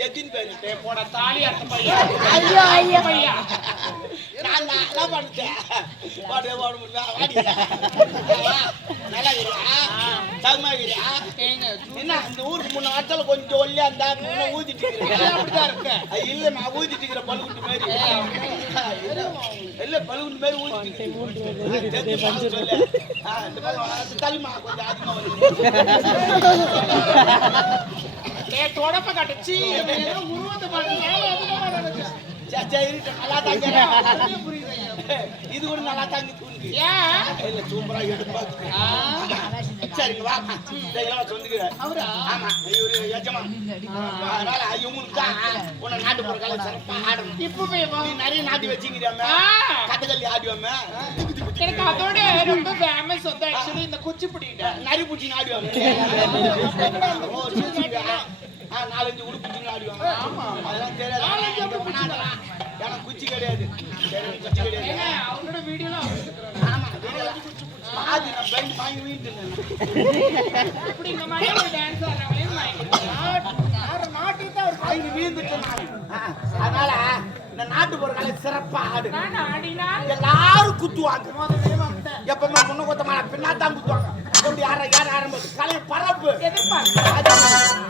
எத்தின்னு பேரு போட தாலி அத்த பையா ஐயோ ஐயோ. பையா நான் பண்ணிட்டேன். பாடு முடியல. நல்லா தகுமா என்ன இந்த ஊருக்கு முன்ன ஆட்டல கொஞ்சம் ஒல்லியா இருந்தா முன்ன ஊதிட்டு இருக்கிறேன் அப்படிதான் இருக்க அது இல்ல நான் ஊதிட்டு இருக்கிற பழுகுண்டு மாதிரி. இல்ல பழுகுண்டு மாதிரி ஊதிட்டு சொல்லு. தள்ளுமா கொஞ்சம் அதிகமா ஏ தொடப்ப கட்டச்சி உருவத்தை இருக்கட்டும். நல்லா தான் கேட்டேன். இது கூட நல்லா தாங்கி இல்ல சூப்பரா எடுப்பாங்க ஆ, சரிங்க வா இதெல்லாம் அவரா ஆமா இவரு எஜமா அதனால இவங்களுக்கு தான் உன்னை சிறப்பா ஆடணும் நீ நிறைய நாட்டி. கதகளி ஆடுவாம எனக்கு அதோட ரொம்ப ஃபேமஸ் வந்து ஆக்சுவலி இந்த குச்சிப்புடிட்ட நரி பூச்சி ஆடுவாங்க நாலஞ்சு உடுப்புச்சி ஆடுவாங்க ஆமா. அதெல்லாம் தெரியாது குச்சி கிடையாது குச்சி கிடையாது அவங்களோட வீடியோலாம் அதனால இந்த நாட்டு பொருட்களை சிறப்பா ஆடு எல்லாரும் குத்துவாங்க எப்பவுமே முன்ன கொத்தமான பின்னா தான் குத்துவாங்க யார யார் ஆரம்பிச்சு கலை பரப்பு எதிர்பார்க்க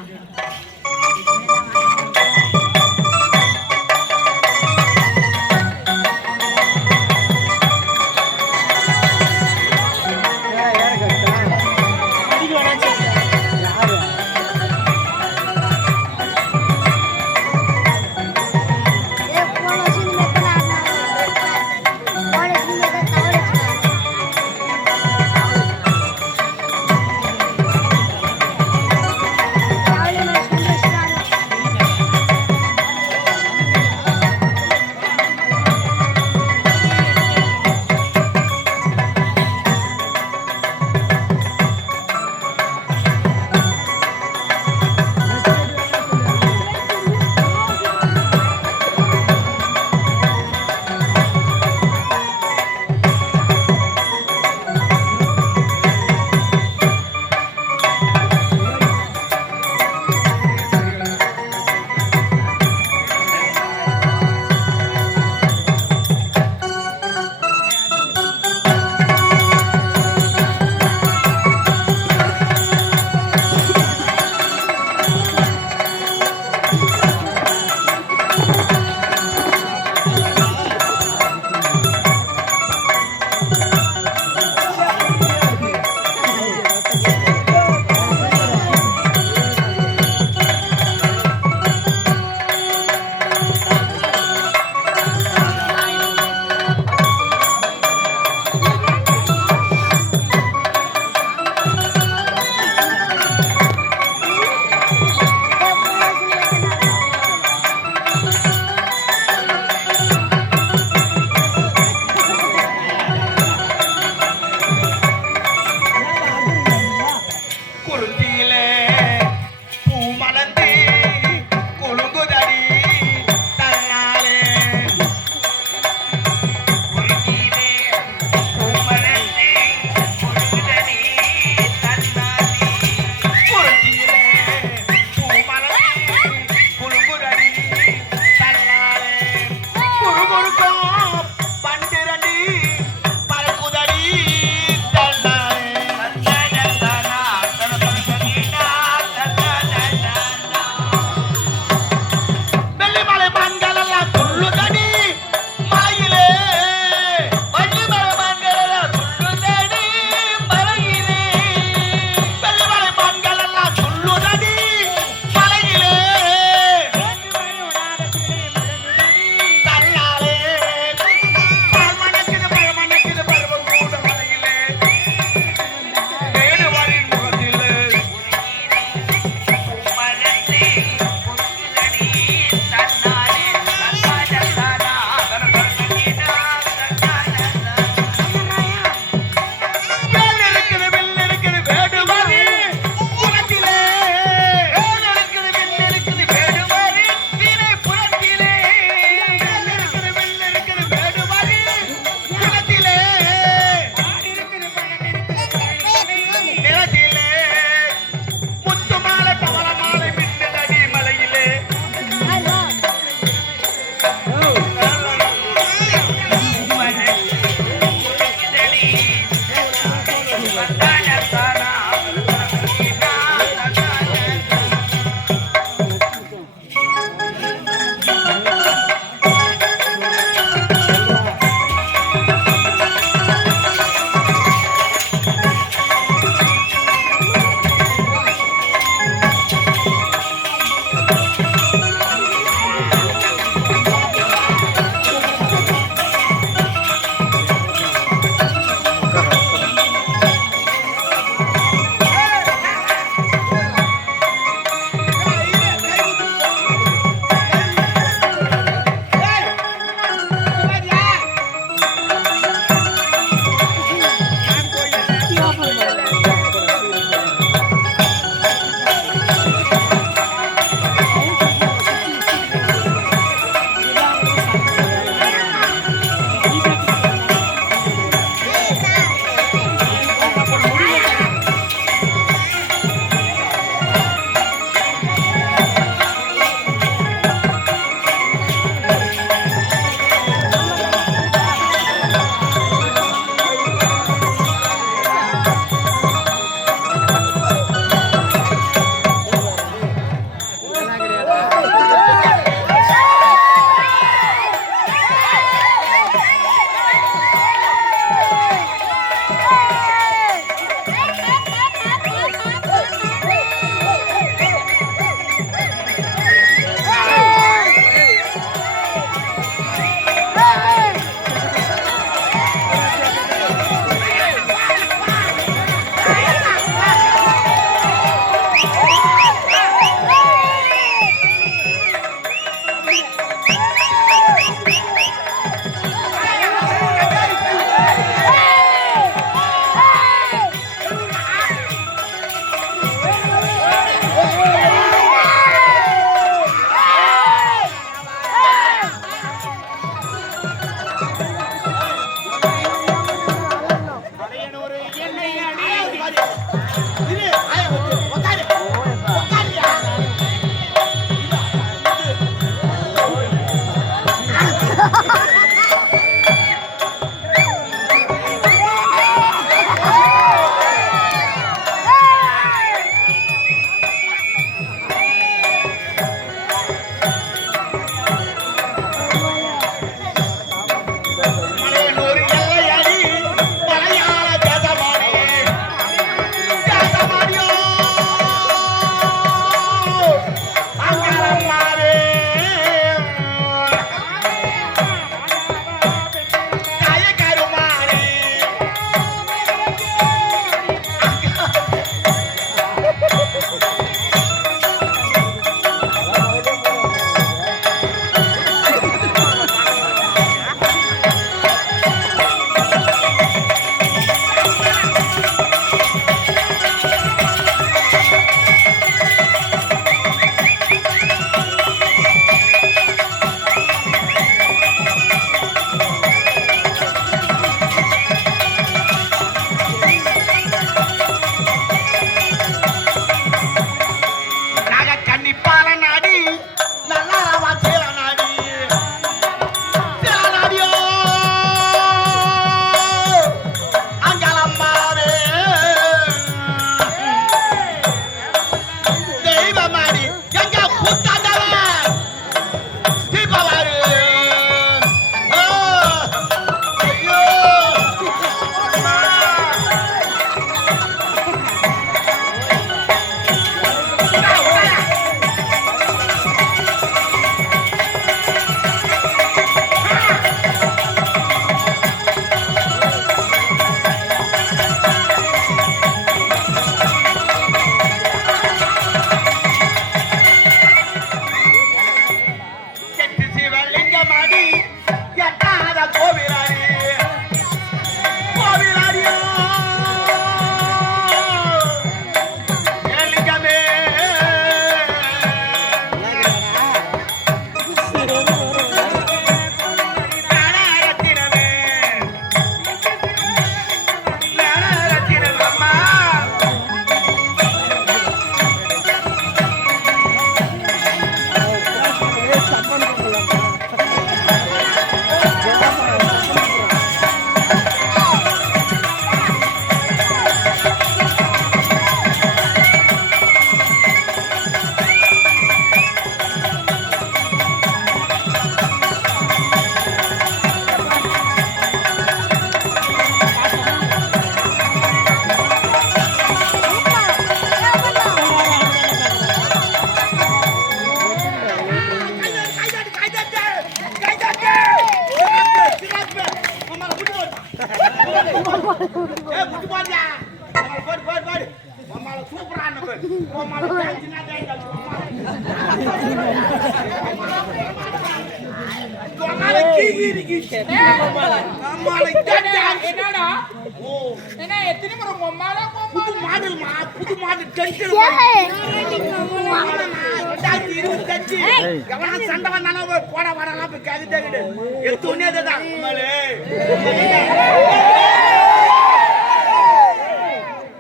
எவனா சண்டை வந்தானா போய் போட வரலாம் போய் கேட்டுட்டே கிடு எடுத்து உடனே அதுதான். உம்மாலே.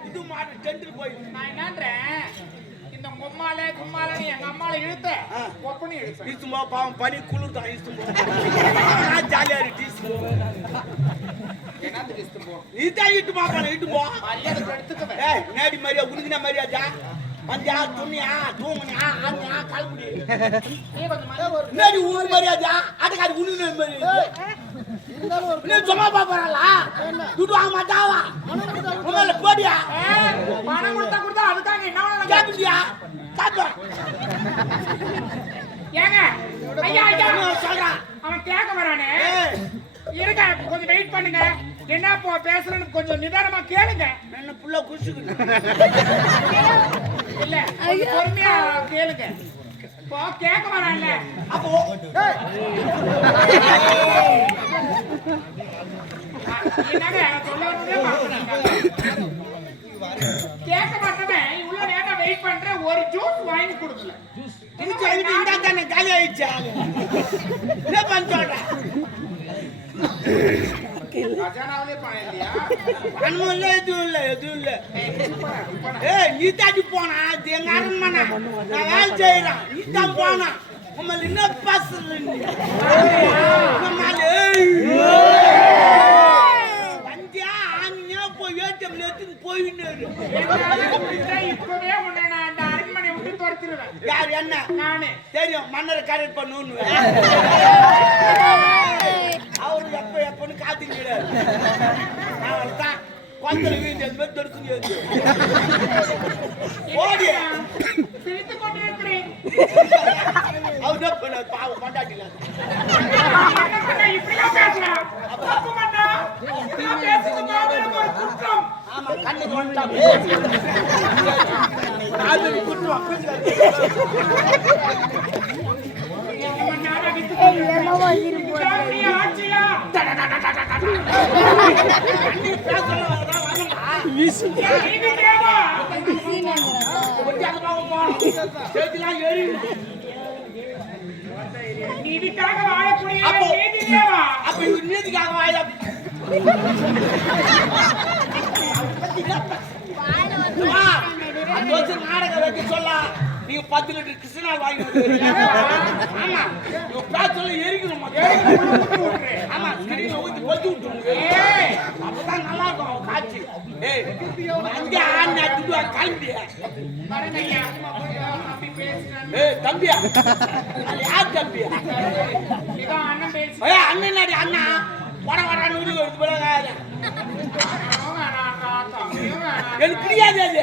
இது மாடல் டென்ஷன் போய். நான் என்னன்றேன்? இந்த உம்மால கும்மாலன்னு எங்க அம்மால இழுத்த பாவம் பனி குளிர் தான் ஜாலியா இருக்கு இசும்பா என்னத்துக்கு இஷ்டம் போ? இதான் இட்டு பாப்பான இட்டு போ. மரியாதை எடுத்துக்குவேன் ஏய் நேடி மாதிரியா உனக்குன மாதிரியாஜா மஞ்சா துணியா தூங்குனியா மரியாதை ஒரு நேடி ஊர் மாதிரியாஜா ஆட்டக்காரி மாதிரி. நீ சும்மா பாப்பறல துட்டு வாங்க மாட்டாவா உங்கள போடியா? பணம் கொடுத்தா கொடுத்தா அதுக்காக என்ன வேணாலும் கேட்க- கேப்பியா காப்பா ஏங்க ஐயா அவன் கேட்க வரானே. ஏய். இருங்க கொஞ்சம் வெயிட் பண்ணுங்க. என்ன போ பேசுறேன்னு கொஞ்சம் நிதானமா கேளுங்க. என்ன புள்ள குசுக்கு இல்ல பொறுமையா கேளுங்க. இப்போ கேட்க வரான்ல. அப்போ என்னங்க. கேட்க மாட்டவன் இவ்வளவு நேரம் வெயிட் பண்றேன் ஒரு ஜூஸ் வாங்கி கொடுக்கல. பூச்சி வாங்கிட்டு இந்தா தானே காலி ஆயிடுச்சு என்ன பண்ண சொல்ற கஜானாவிலே பணம் இல்லையா? பணமும் இல்ல எதுவும் இல்ல எதுவும் இல்ல. ஏய் நீ போனா அது எங்க அரண்மனை? நான் வேலை செய்யறேன். நீ தான் போனா. உங்களை என்ன பேசுற நீ? உம்மால, ஏய். வந்தியா ஆனியா போய் ஏடிஎம்ல எடுத்துன்னு போயின்னு இப்பவே உன்னை நான் அந்த அரண்மனை விட்டு துரத்திடுவேன். யார் என்ன? நானு. தெரியும் மன்னரை கரெக்ட் பண்ணுன்னு அவரு எப்ப எப்பன்னு காத்துக்கிறாரு அவர்தான் கொந்தல வீட்டு மாதிரி தொடுக்குங்க ஓடி. அவர் பண்ண பாவம் கொண்டாட்டில என்ன பண்ண இப்படிலாம் பேசுறான் தப்பு பண்ணா இப்படிலாம் பேசுறது மாபெரும் ஒரு குற்றம் ஆமா கண்ணு கொண்டாங்க அது குட்டுவான் எங்க மண்ணார வித்து ஏய் என்னமோ சிரிப்பு வருது. இதான் நீ ஆட்சியா நீதி தேவா சீனங்கிறதா? சேர்த்துலாம் எரியும் நீதிக்காக வாழக்கூடிய அப்போ- நீதி தேவா அப்ப இவர் நீதிக்காக வாயில வாயில வந்து அம்மா, அந்த வச்சு நாடகம் வைக்க சொல்ல நீங்க பத்து லிட்டர் கிருஷ்ணா வாங்கி ஆமா. உங்க பேர் எரிக்கணும் ஆமா. ஸ்கிரீன்ல ஊத்தி கொத்தி விட்டுருங்க. அப்பதான் நல்லா இருக்கும் காட்சி. ஏய் அங்கே ஆண் அடிட்டு கிளம்பிய ஏய் தம்பியா? யார் தம்பியா? அண்ணன் அண்ணன் அண்ணா? வர வர நூறு எடுத்து போல எனக்கு தெரியாது அது.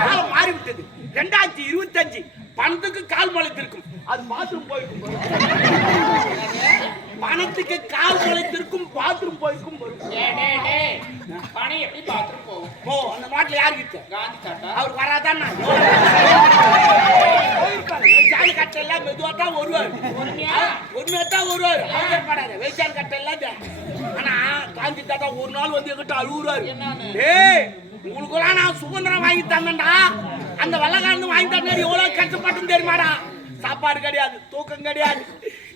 காலம் மாறிவிட்டது. ரெண்டாயிரத்தி இருபத்தஞ்சு பணத்துக்கு கால் மலைத்திருக்கும். அது பாத்ரூம் போயிருக்கும் பணத்துக்கு கால் முளைத்திருக்கும் பாத்ரூம் டேய். பணம் எப்படி பாத்ரூம் போகும்? ஓ அந்த நாட்டுல யாரு கிட்ட காந்தி தாத்தா. அவர் வராதான் வெச்சான் கட்டை எல்லாம் மெதுவா தான் வருவார்? உண்மையா தான் வருவார். அவசரப்படாத வெச்சான் கட்டை எல்லாம். ஆனா காந்தி தாத்தா ஒரு நாள் வந்து எங்கிட்ட அழுகுறாரு? ஏய் உங்களுக்கெல்லாம் நான் சுதந்திரம் வாங்கி தந்தேன்டா. அந்த வெள்ளக்காரன் வாங்கி தந்தேன். எவ்வளவு கஷ்டப்பட்டும் தெரியுமாடா? சாப்பாடு கிடையாது தூக்கம் கிடையாது.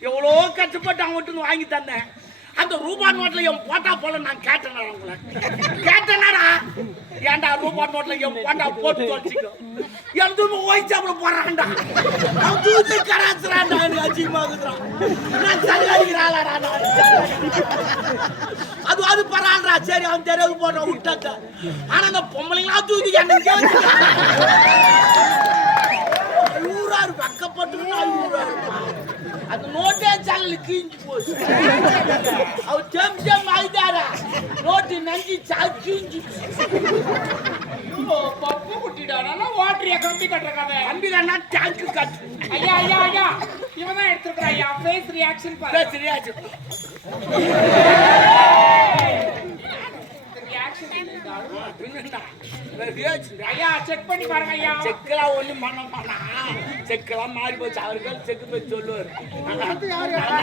எவ்வளோ கஷ்டப்பட்டு அவங்ககிட்ட வாங்கி தந்தேன். அந்த ரூபா நோட்டில் என் போட்டா போல நான் கேட்டேன் உங்களை. கேட்டேனாடா? ஏன்டா ரூபா நோட்டில் என் போட்டா போட்டு வச்சுக்கோ? எதுவும் ஓய்ச்சாப்புல சாப்பிட போறான்டா. அவன் தூத்து கராச்சுறான்டா எனக்கு அஜிமாகுறான் நான் சரியாடிக்கிறாளா நான். அது அது பரவாயில்லடா. சரி அவன் தெரியாது போடுற விட்டாக்க ஆனா அந்த பொம்பளைங்களா தூக்கி என்ன அழுகுறாரு வெக்கப்பட்டு அழுகுறாரு அந்த நோட்டே சேனல் கீஞ்சு போச்சு அவர் ஜம் ஜம் ஆயிட்டாரா நோட்டு நஞ்சி சா கீஞ்சு ஐயோ, பப்பு ஓட்டுறிய கம்பி கட்டுற கதை அம்பிதானா டேங்க் கட்டு ஐயா ஐயா. ஐயா. இவன் தான் எடுத்துருக்கான் ஐயா ஃபேஸ் ரியாக்ஷன் பாரு சரியாச்சு ரியாக்ஷன் ஐயா செக் பண்ணி பாருங்க ஐயா. செக்கெல்லாம் ஒண்ணும் பண்ண மாட்டா. செக்கெல்லாம் மாறி போச்சு. அவர்கள் செக்கு போய் சொல்லுவார். அந்த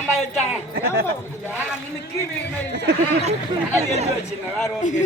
மாதிரி தான். நான் நின்னு கீழே மாதிரி இருந்துச்சா? அதனால எழுதி வச்சிருந்தேன், வேற ஒண்ணும்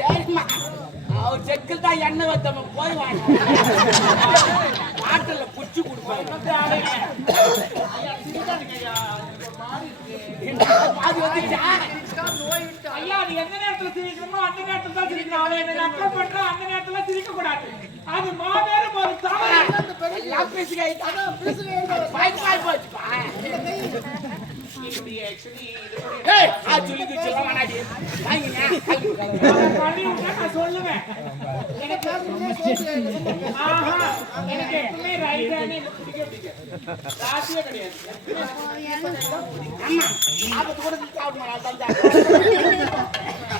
சரிம்மா. அவர் செக்கில் தான் எண்ணெய் வைத்தவன் போய் வாங்க. ஒரு மாதிரி இருக்கு பாதி வந்துச்சா ஐயா அது எந்த நேரத்துல சிரிக்கணுமோ அந்த நேரத்துல தான் சிரிக்கணும். என்ன நக்கல் பண்றான் அந்த நேரத்துல சிரிக்க கூடாது. அது மாபெரும் ஒரு தவறு. எல்லாம் பேசுக பாய் பாய் போச்சுப்பா. சொல்லுவேன் எனக்கு எப்பவுமே ரைட் ஹேண்ட் ராசியே கிடையாது ஆமா, ஆபத்து கூட சாப்பிட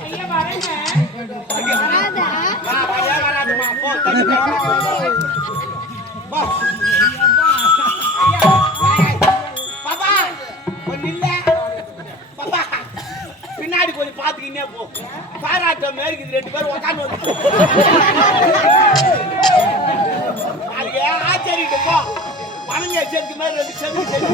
ஐயா வரேங்க வா, போ, கண்ணாடி கொஞ்சம் பாத்துக்கினே போ. பாராட்டம் மேற்கு இது ரெண்டு பேரும் உட்காந்து வந்து நாளைக்கு ஆச்சரிட்டு போ. பணங்க சேர்த்து மாதிரி ரெண்டு செஞ்சு செஞ்சு.